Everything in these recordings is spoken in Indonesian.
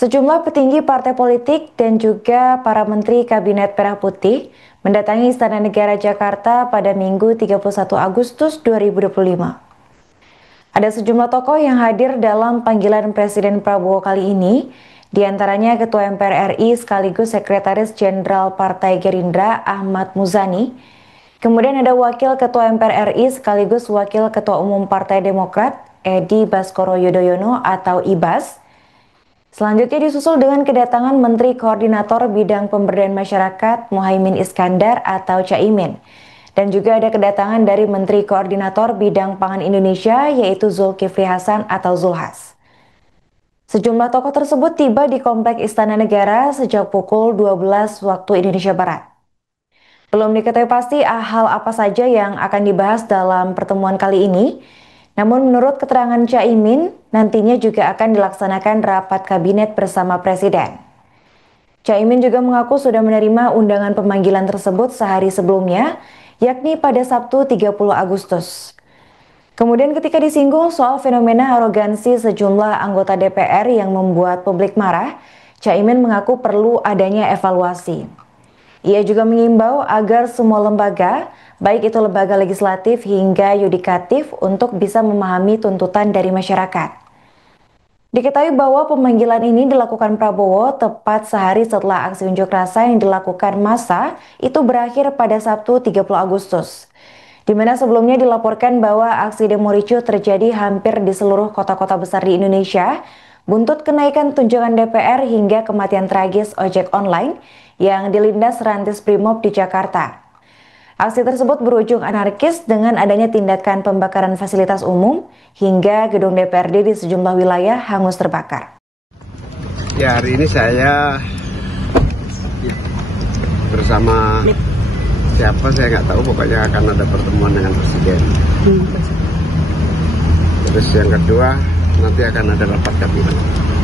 Sejumlah petinggi partai politik dan juga para menteri Kabinet Merah Putih mendatangi Istana Negara Jakarta pada Minggu 31 Agustus 2025. Ada sejumlah tokoh yang hadir dalam panggilan Presiden Prabowo kali ini, di antaranya Ketua MPR RI sekaligus Sekretaris Jenderal Partai Gerindra Ahmad Muzani. Kemudian ada Wakil Ketua MPR RI sekaligus Wakil Ketua Umum Partai Demokrat Edi Baskoro Yudhoyono atau Ibas. Selanjutnya disusul dengan kedatangan Menteri Koordinator Bidang Pemberdayaan Masyarakat Muhaimin Iskandar atau Caimin. Dan juga ada kedatangan dari Menteri Koordinator Bidang Pangan Indonesia yaitu Zulkifli Hasan atau Zulhas. Sejumlah tokoh tersebut tiba di Komplek Istana Negara sejak pukul 12 waktu Indonesia Barat. Belum diketahui pasti hal apa saja yang akan dibahas dalam pertemuan kali ini. Namun menurut keterangan Caimin, nantinya juga akan dilaksanakan rapat kabinet bersama Presiden. Caimin juga mengaku sudah menerima undangan pemanggilan tersebut sehari sebelumnya, yakni pada Sabtu 30 Agustus. Kemudian ketika disinggung soal fenomena arogansi sejumlah anggota DPR yang membuat publik marah, Caimin mengaku perlu adanya evaluasi. Ia juga mengimbau agar semua lembaga, baik itu lembaga legislatif hingga yudikatif untuk bisa memahami tuntutan dari masyarakat. Diketahui bahwa pemanggilan ini dilakukan Prabowo tepat sehari setelah aksi unjuk rasa yang dilakukan massa itu berakhir pada Sabtu 30 Agustus. Di mana sebelumnya dilaporkan bahwa aksi demo ricuh terjadi hampir di seluruh kota-kota besar di Indonesia, buntut kenaikan tunjangan DPR hingga kematian tragis ojek online yang dilindas Rantis Brimob di Jakarta. Aksi tersebut berujung anarkis dengan adanya tindakan pembakaran fasilitas umum hingga gedung DPRD di sejumlah wilayah hangus terbakar. Ya, hari ini saya bersama siapa saya nggak tahu, pokoknya akan ada pertemuan dengan Presiden. Terus yang kedua nanti akan ada rapat kabinet.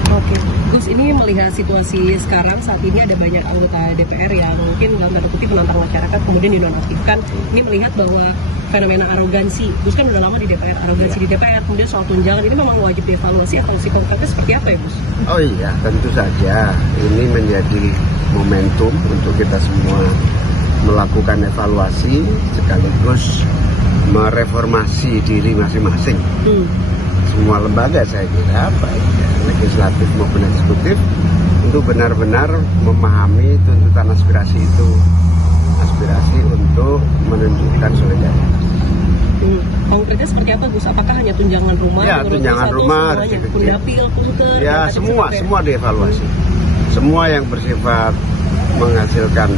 Oke, Gus, ini melihat situasi sekarang saat ini ada banyak anggota DPR yang mungkin dalam tanda kutip menantang masyarakat kemudian dinonaktifkan. Ini melihat bahwa fenomena arogansi, Gus kan udah lama di DPR, arogansi di DPR, kemudian soal tunjangan ini memang wajib dievaluasi atau si konkretnya seperti apa ya, Gus? Oh iya, tentu saja ini menjadi momentum untuk kita semua melakukan evaluasi sekaligus mereformasi diri masing-masing. Semua lembaga saya kira, baik legislatif maupun eksekutif, untuk benar-benar memahami tuntutan aspirasi itu, aspirasi untuk menunjukkan solidaritas. Konkretnya seperti apa, Gus? Apakah hanya tunjangan rumah? Ya, tunjangan rumah, Pundapil, punker, ya semua dievaluasi. Semua yang bersifat menghasilkan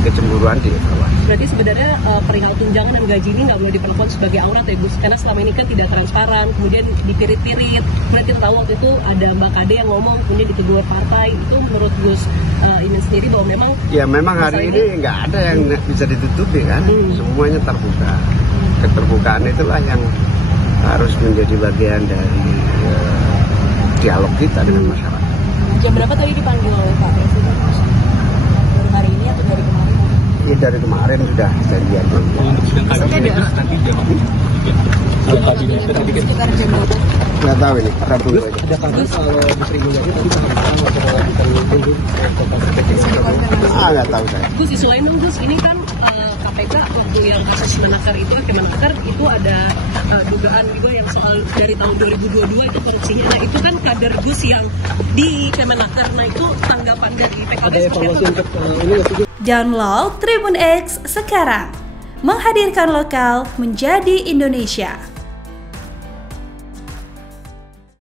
kecemburuan dievaluasi. Berarti sebenarnya perihal tunjangan dan gaji ini nggak boleh diperlakukan sebagai aurat ya, Gus? Karena selama ini kan tidak transparan, kemudian dipirit-pirit. Kemudian kita tahu waktu itu ada Mbak Kade yang ngomong, kemudian ditegur partai. Itu menurut Gus Imin sendiri bahwa memang... Ya memang hari ini nggak ada yang bisa ditutupi kan, semuanya terbuka. Keterbukaan itulah yang harus menjadi bagian dari dialog kita dengan masyarakat. Jam berapa tadi dipanggil oleh Pak Presiden? Baru hari ini atau dari kemarin? Ya, dari kemarin sudah janjian. Nggak tahu ini, Rabu aja. Ada kabar kalau Gus Ridho tadi nggak tahu saya. Gus, isu lain dong, Gus. Ini kan KPK waktu yang kasus Menaker itu, Kemenaker itu ada dugaan juga yang soal dari tahun 2022 itu korupsinya. Nah itu kan kader Gus yang di Kemenaker. Nah itu tanggapan dari PKB seperti apa? Download Tribun X sekarang, menghadirkan lokal menjadi Indonesia.